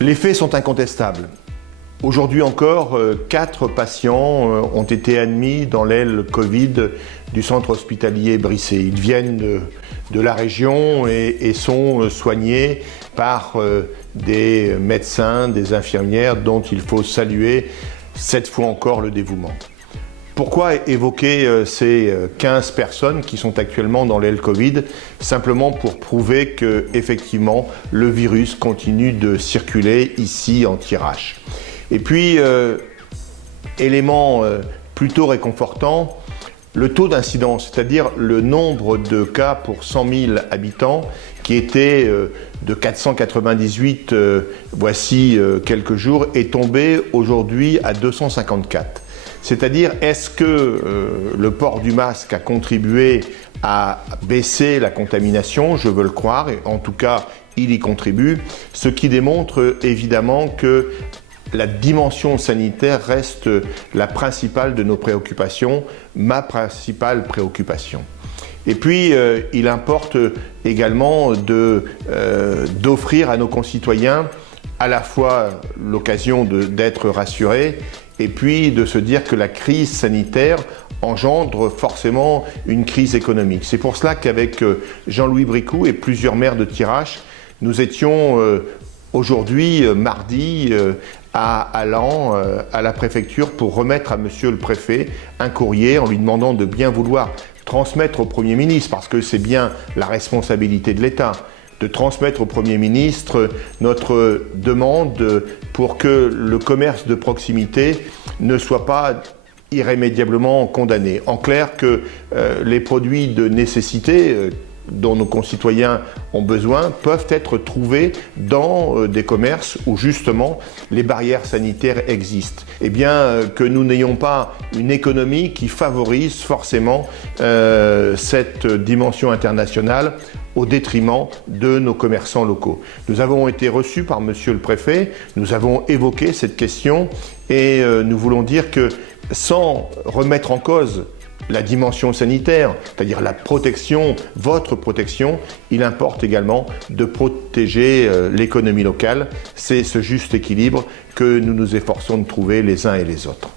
Les faits sont incontestables. Aujourd'hui encore, 4 patients ont été admis dans l'aile Covid du centre hospitalier Brissé. Ils viennent de la région et sont soignés par des médecins, des infirmières dont il faut saluer cette fois encore le dévouement. Pourquoi évoquer ces 15 personnes qui sont actuellement dans l'aile Covid? Simplement pour prouver que, effectivement, le virus continue de circuler ici en Thiérache. Et puis, élément plutôt réconfortant, le taux d'incidence, c'est-à-dire le nombre de cas pour 100 000 habitants, qui était de 498 voici quelques jours, est tombé aujourd'hui à 254. C'est-à-dire, est-ce que le port du masque a contribué à baisser la contamination? Je veux le croire, et en tout cas, il y contribue, ce qui démontre évidemment que la dimension sanitaire reste la principale de nos préoccupations, ma principale préoccupation. Et puis, il importe également d'offrir à nos concitoyens à la fois l'occasion d'être rassurés et puis de se dire que la crise sanitaire engendre forcément une crise économique. C'est pour cela qu'avec Jean-Louis Bricout et plusieurs maires de Thiérache, nous étions aujourd'hui, mardi, allant à la préfecture pour remettre à monsieur le préfet un courrier en lui demandant de bien vouloir transmettre au Premier ministre, parce que c'est bien la responsabilité de l'État, de transmettre au Premier ministre notre demande pour que le commerce de proximité ne soit pas irrémédiablement condamné. En clair, que les produits de nécessité dont nos concitoyens ont besoin peuvent être trouvés dans des commerces où justement les barrières sanitaires existent. Eh bien, que nous n'ayons pas une économie qui favorise forcément cette dimension internationale au détriment de nos commerçants locaux. Nous avons été reçus par monsieur le préfet, nous avons évoqué cette question et nous voulons dire que sans remettre en cause la dimension sanitaire, c'est-à-dire la protection, votre protection, il importe également de protéger l'économie locale. C'est ce juste équilibre que nous nous efforçons de trouver les uns et les autres.